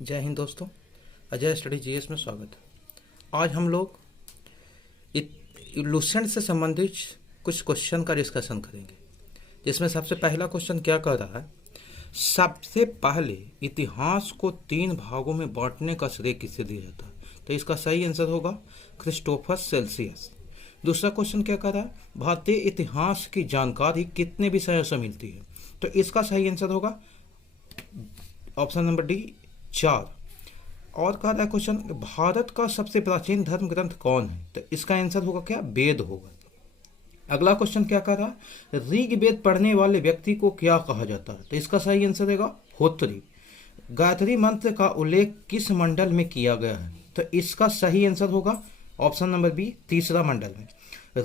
जय हिंद दोस्तों। Ajay study GS में स्वागत है। आज हम लोग लूसेंट से संबंधित कुछ क्वेश्चन का डिस्कशन करेंगे, जिसमें सबसे पहला क्वेश्चन क्या कह रहा है, सबसे पहले इतिहास को 3 भागों में बांटने का श्रेय किसे दिया जाता है? तो इसका सही आंसर होगा क्रिस्टोफर सेल्सियस। दूसरा क्वेश्चन क्या कह रहा है, भारतीय इतिहास की जानकारी कितने विषयों से मिलती है? तो इसका सही आंसर होगा ऑप्शन नंबर डी 4। और कह रहा है क्वेश्चन, भारत का सबसे प्राचीन धर्म ग्रंथ कौन है? तो इसका आंसर होगा क्या, वेद होगा। अगला क्वेश्चन क्या कह रहा है, ऋग्वेद पढ़ने वाले व्यक्ति को क्या कहा जाता है? तो इसका सही आंसर देगा होत्री। गायत्री मंत्र का उल्लेख किस मंडल में किया गया है? तो इसका सही आंसर होगा ऑप्शन नंबर बी, तीसरा मंडल में।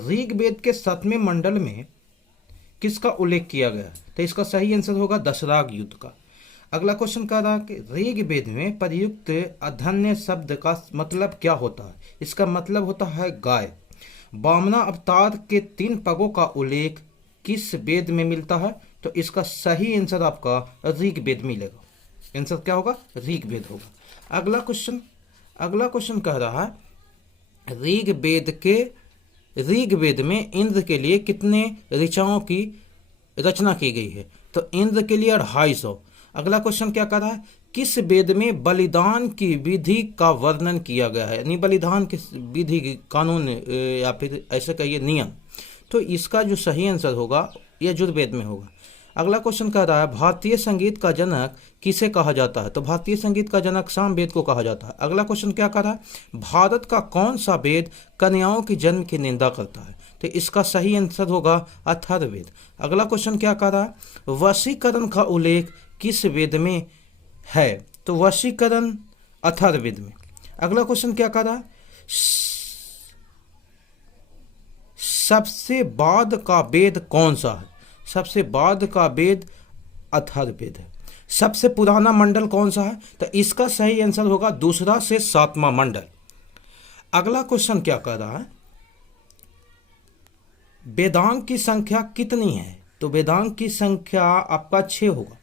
ऋग्वेद के 7वें मंडल में किसका उल्लेख किया गया है? तो इसका सही आंसर होगा दशराग युद्ध का। अगला क्वेश्चन कह रहा है कि ऋग्वेद में प्रयुक्त अधन्य शब्द का मतलब क्या होता है? इसका मतलब होता है गाय। वामना अवतार के 3 पगों का उल्लेख किस वेद में मिलता है? तो इसका सही आंसर आपका ऋग्वेद मिलेगा। आंसर क्या होगा, ऋग्वेद होगा। अगला क्वेश्चन कह रहा है, ऋग्वेद में इंद्र के लिए कितने ऋचाओं की रचना की गई है? तो इंद्र के लिए 250। अगला क्वेश्चन क्या कर रहा है, किस वेद में बलिदान की विधि का वर्णन किया गया है? यानी बलिदान की विधि, कानून या फिर ऐसे कहिए नियम। तो इसका जो सही आंसर होगा यह यजुर्वेद में होगा। अगला क्वेश्चन कह रहा है, भारतीय संगीत का जनक किसे कहा जाता है? तो भारतीय संगीत का जनक सामवेद को कहा जाता है। अगला क्वेश्चन क्या कह रहा है, भारत का कौन सा वेद कन्याओं के जन्म की निंदा करता है? तो इसका सही आंसर होगा अथर्ववेद। अगला क्वेश्चन क्या कह रहा है, वशीकरण का उल्लेख किस वेद में है? तो वशीकरण अथर्ववेद में। अगला क्वेश्चन क्या कह रहा है, सबसे बाद का वेद कौन सा है? सबसे बाद का वेद अथर्ववेद है। सबसे पुराना मंडल कौन सा है? तो इसका सही आंसर होगा 2 से 7वां मंडल। अगला क्वेश्चन क्या कह रहा है, वेदांग की संख्या कितनी है? तो वेदांग की संख्या आपका 6 होगा।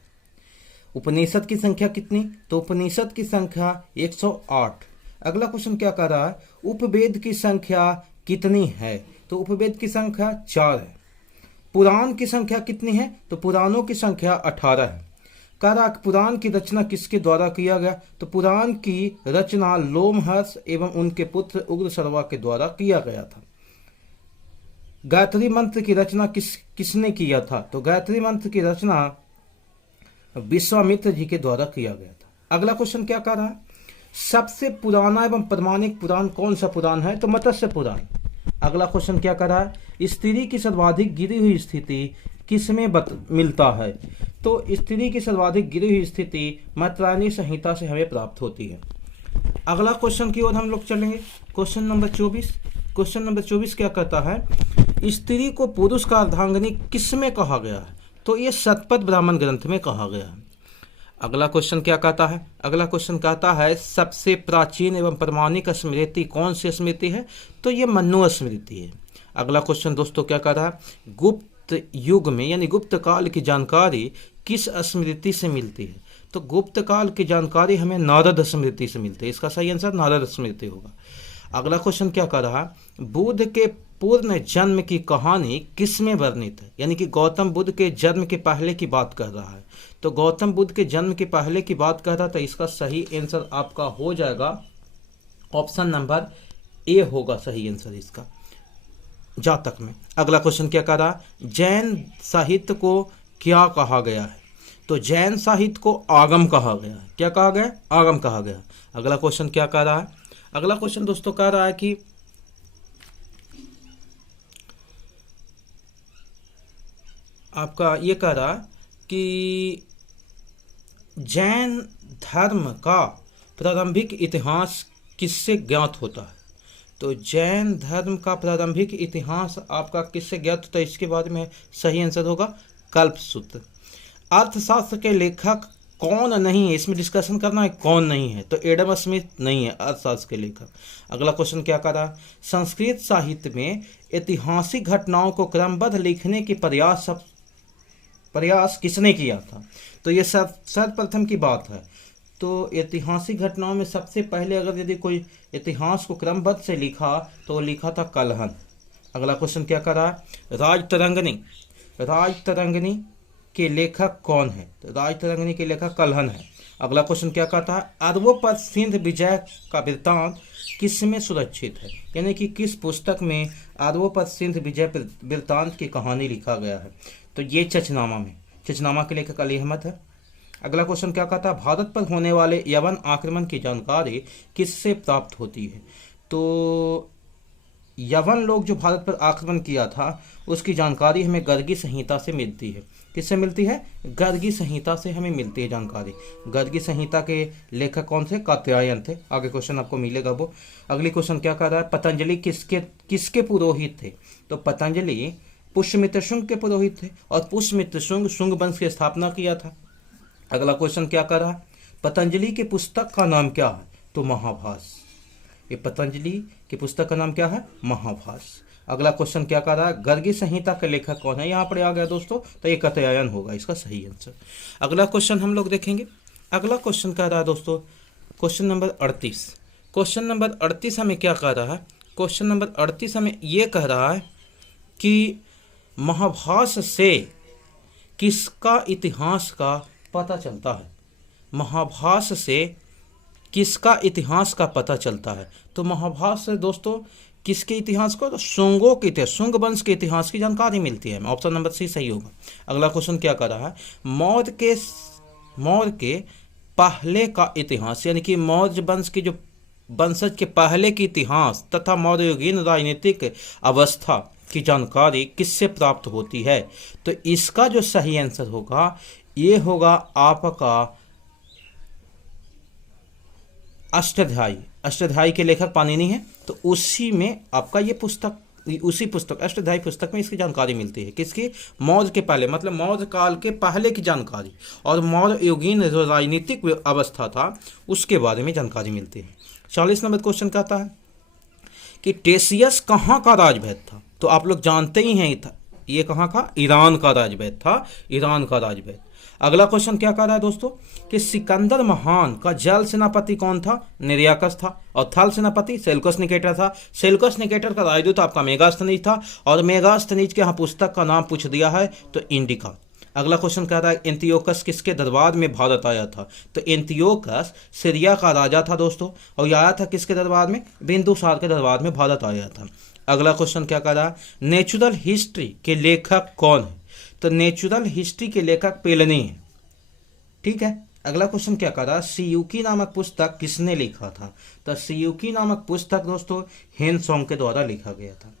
उपनिषद की संख्या कितनी? तो उपनिषद की संख्या 108। अगला क्वेश्चन क्या कर रहा है, उपवेद की संख्या कितनी है? तो उपवेद की संख्या 4 है। पुराण की संख्या कितनी है? तो पुराणों की संख्या 18 है। कह रहा पुराण की रचना किसके द्वारा किया गया? तो पुराण की रचना लोमहर्ष एवं उनके पुत्र उग्रसर्वा के द्वारा किया गया था। गायत्री मंत्र की रचना किसने किया था? तो गायत्री मंत्र की रचना विश्वामित्र जी के द्वारा किया गया था। अगला क्वेश्चन क्या कर रहा है, सबसे पुराना एवं प्रमाणिक पुराण कौन सा पुराण है? तो मत्स्य पुराण। अगला क्वेश्चन क्या कर रहा है, स्त्री की सर्वाधिक गिरी हुई स्थिति किसमें मिलता है? तो स्त्री की सर्वाधिक गिरी हुई स्थिति मैत्रायणी संहिता से हमें प्राप्त होती है। अगला क्वेश्चन की ओर हम लोग चलेंगे, क्वेश्चन नंबर 24। क्वेश्चन नंबर 24 क्या कहता है, स्त्री को पुरुष का अर्धांगिनी किसमें कहा गया है? तो ये शतपथ ब्राह्मण ग्रंथ में कहा गया है। अगला क्वेश्चन क्या कहता है, अगला क्वेश्चन कहता है, सबसे प्राचीन एवं प्रमाणिक स्मृति कौन सी स्मृति है? तो ये मनु स्मृति है। अगला क्वेश्चन दोस्तों क्या कह रहा है, गुप्त युग में यानी गुप्त काल की जानकारी किस स्मृति से मिलती है? तो गुप्त काल की जानकारी हमें नारद स्मृति से मिलती है। इसका सही आंसर नारद स्मृति होगा। अगला क्वेश्चन क्या कर रहा है, बुद्ध के पूर्ण जन्म की कहानी किसमें वर्णित है? यानी कि गौतम बुद्ध के जन्म के पहले की बात कर रहा है। तो गौतम बुद्ध के जन्म के पहले की बात कर रहा था, इसका सही आंसर आपका हो जाएगा ऑप्शन नंबर ए होगा सही आंसर इसका, जातक में। अगला क्वेश्चन क्या कर रहा है, जैन साहित्य को क्या कहा गया है? तो जैन साहित्य को आगम कहा गया है। क्या कहा गया? आगम कहा गया। अगला क्वेश्चन क्या कर रहा है, अगला क्वेश्चन दोस्तों कह रहा है कि आपका ये कह रहा कि जैन धर्म का प्रारंभिक इतिहास किससे ज्ञात होता है? तो जैन धर्म का प्रारंभिक इतिहास आपका किससे ज्ञात होता है? इसके बारे में सही आंसर होगा कल्पसूत्र। अर्थशास्त्र के लेखक कौन नहीं है? इसमें डिस्कशन करना है कौन नहीं है। तो एडम स्मिथ नहीं है अर्थशास्त्र के लेखक। अगला क्वेश्चन क्या कर रहा है, संस्कृत साहित्य में ऐतिहासिक घटनाओं को क्रमबद्ध लिखने के प्रयास किसने किया था? तो ये सर्वप्रथम की बात है। तो ऐतिहासिक घटनाओं में सबसे पहले अगर यदि कोई इतिहास को क्रमबद्ध से लिखा तो वो लिखा था कलहन। अगला क्वेश्चन क्या कर रहा है, राजतरंगिणी के लेखक कौन है? तो राजतरंगिणी के लेखक कलहन है। अगला क्वेश्चन क्या कहता है, अरबों पर सिंध विजय का वृत्तांत किसमें सुरक्षित है? यानी कि किस पुस्तक में अरबों पर सिंध विजय वृत्तांत की कहानी लिखा गया है? तो ये चचनामा में, चचनामा के लेखक अली अहमद है। अगला क्वेश्चन क्या कहता है, भारत पर होने वाले यवन आक्रमण की जानकारी किससे प्राप्त होती है? तो यवन लोग जो भारत पर आक्रमण किया था उसकी जानकारी हमें गर्गी संहिता से मिलती है। किससे मिलती है? गर्गी संहिता से हमें मिलती है जानकारी। गर्गी संहिता के लेखक कौन थे? कात्यायन थे। आगे क्वेश्चन आपको मिलेगा वो। अगली क्वेश्चन क्या कर रहा है, पतंजलि किसके पुरोहित थे? तो पतंजलि पुष्यमित्र शुंग के पुरोहित थे और पुष्यमित्र शुंग वंश की स्थापना किया था। अगला क्वेश्चन क्या कर रहा है, पतंजलि की पुस्तक का नाम क्या है? तो महाभाष्य। ये पतंजलि की पुस्तक का नाम क्या है? महाभाष्य। अगला क्वेश्चन क्या कर रहा है, गर्गी संहिता के लेखक कौन है? यहाँ पर आ गया दोस्तों, तो ये कात्यायन होगा इसका सही आंसर। अगला क्वेश्चन हम लोग देखेंगे। अगला क्वेश्चन कह रहा है दोस्तों, क्वेश्चन नंबर 38। क्वेश्चन नंबर 38 हमें क्या कह रहा है? क्वेश्चन नंबर 38 हमें ये कह रहा है कि महाभाष्य से किसका इतिहास का पता चलता है? महाभाष्य से किसका इतिहास का पता चलता है? तो महाभाष्य से दोस्तों किसके इतिहास को? तो शुंगों के इतिहास, शुंग वंश के इतिहास की जानकारी मिलती है। ऑप्शन नंबर सी सही होगा। अगला क्वेश्चन क्या कर रहा है, मौर्य के पहले का इतिहास, यानी कि मौर्य वंश की जो वंशज के पहले की इतिहास तथा मौर्ययुगीन राजनीतिक अवस्था की जानकारी किससे प्राप्त होती है? तो इसका जो सही आंसर होगा ये होगा आपका अष्टाध्यायी। अष्टाध्यायी के लेखक पाणिनि है, तो उसी में आपका ये पुस्तक, उसी पुस्तक अष्टाध्यायी पुस्तक में इसकी जानकारी मिलती है। किसकी? मौर्य के पहले, मतलब मौर्य काल के पहले की जानकारी और मौर्य युगीन जो राजनीतिक अवस्था था उसके बारे में जानकारी मिलती है। 40 नंबर क्वेश्चन कहता है कि टेसियस कहाँ का राजवैद्य था? तो आप लोग जानते ही हैं ये कहाँ का? ईरान का राजवैद्य था, ईरान का राजवैद्य। अगला क्वेश्चन क्या कह रहा है दोस्तों कि सिकंदर महान का जल सेनापति कौन था? निर्याकस था। और थल सेनापति सेल्यूकस निकेटर था। सेल्यूकस निकेटर का राजदूत आपका मेगास्थनीज था और मेगास्थनीज के यहाँ पुस्तक का नाम पूछ दिया है तो इंडिका। अगला क्वेश्चन कह रहा है एंटियोकस किसके दरबार में भारत आया था? तो एंटियोकस सीरिया का राजा था दोस्तों, और ये आया था किसके दरबार में? बिंदुसार के दरबार में भारत आया था। अगला क्वेश्चन क्या कह रहा है, नेचुरल हिस्ट्री के लेखक कौन है? तो नेचुरल हिस्ट्री के लेखक पेलनी है। ठीक है। अगला क्वेश्चन क्या कर रहा है, सियुकी नामक पुस्तक किसने लिखा था? तो सियुकी नामक पुस्तक दोस्तों हेनसोंग के द्वारा लिखा गया था।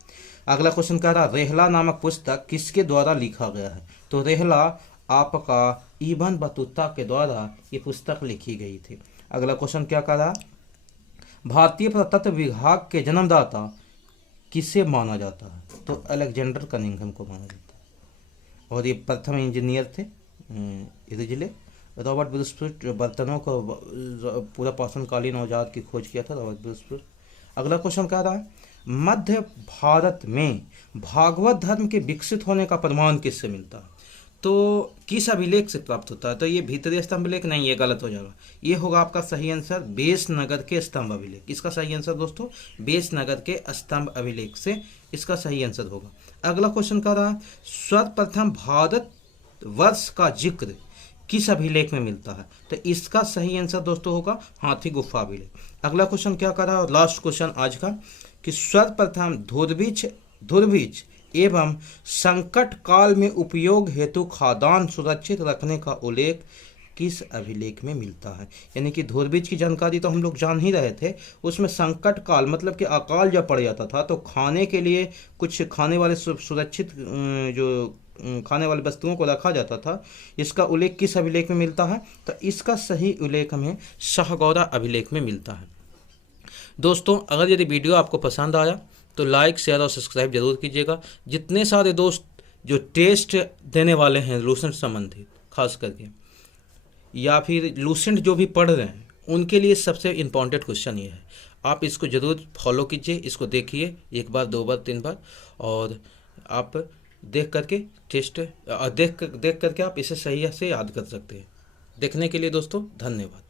अगला क्वेश्चन कह रहा है रेहला नामक पुस्तक किसके द्वारा लिखा गया है? तो रेहला आपका इब्न बतूता के द्वारा ये पुस्तक लिखी गई थी। अगला क्वेश्चन क्या कर रहा है, भारतीय पुरातत्व विभाग के जन्मदाता किसे माना जाता है? तो अलेक्जेंडर कनिंघम को माना जाता है, और ये प्रथम इंजीनियर थे रिजले। रॉबर्ट ब्रूसफील्ड जो बर्तनों को पूरा पाषाणकालीन औजार की खोज किया था, रॉबर्ट ब्रूसफील्ड। अगला क्वेश्चन कह रहा है मध्य भारत में भागवत धर्म के विकसित होने का प्रमाण किससे मिलता है? तो किस अभिलेख से प्राप्त होता है? तो ये भीतरी स्तंभ अभिलेख नहीं, ये गलत हो जाएगा। ये होगा आपका सही आंसर बेसनगर के स्तंभ अभिलेख। इसका सही आंसर दोस्तों बेसनगर के स्तंभ अभिलेख से इसका सही आंसर होगा। अगला क्वेश्चन कर रहा है सर्वप्रथम भारत वर्ष का जिक्र किस अभिलेख में मिलता है? तो इसका सही आंसर दोस्तों होगा हाथी गुफा अभिलेख। अगला क्वेश्चन क्या कर रहा है, लास्ट क्वेश्चन आज का, कि सर्वप्रथम धुरबीज एवं संकट काल में उपयोग हेतु खाद्यान्न सुरक्षित रखने का उल्लेख किस अभिलेख में मिलता है? यानी कि धुरबीज की जानकारी तो हम लोग जान ही रहे थे, उसमें संकट काल मतलब कि अकाल जब पड़ जाता था तो खाने के लिए कुछ खाने वाले सुरक्षित जो खाने वाली वस्तुओं को रखा जाता था, इसका उल्लेख किस अभिलेख में मिलता है? तो इसका सही उल्लेख हमें शाहगौरा अभिलेख में मिलता है। दोस्तों अगर यदि वीडियो आपको पसंद आया तो लाइक शेयर और सब्सक्राइब जरूर कीजिएगा। जितने सारे दोस्त जो टेस्ट देने वाले हैं लूसेंट संबंधित खास करके, या फिर लूसेंट जो भी पढ़ रहे हैं, उनके लिए सबसे इम्पॉर्टेंट क्वेश्चन ये है, आप इसको ज़रूर फॉलो कीजिए, इसको देखिए 1 बार 2 बार 3 बार, और आप देख करके देख करके आप इसे सही से याद कर सकते हैं। देखने के लिए दोस्तों धन्यवाद।